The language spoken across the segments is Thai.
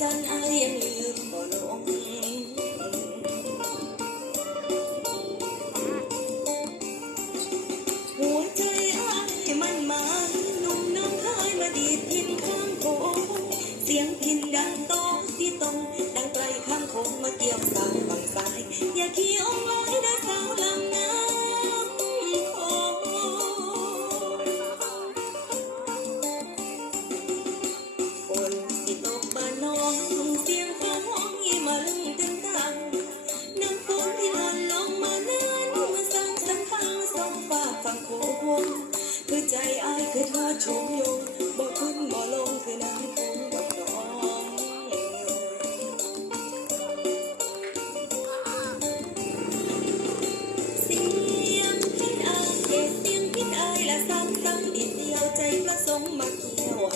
จันอายังลืมบ่ลงหัวใจอไอมันมันนุ่มน้ำงเคยมาดีดพินข้างโคงเสียงพินดังโตที่ตรงดังไกลข้างโคงมาเกี่ยวสายบางสาย อย่าขี้อ้อ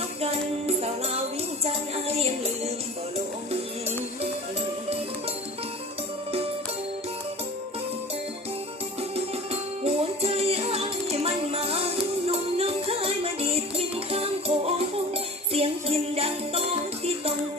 ทุกันสาวลาววิ่งจันไอยังลืมบ่ลงหัวใจอายมันมาหนุ่มน้ำเคยมาดีดยินข้างโคงเสียงกินดังโต้ที่ต้อง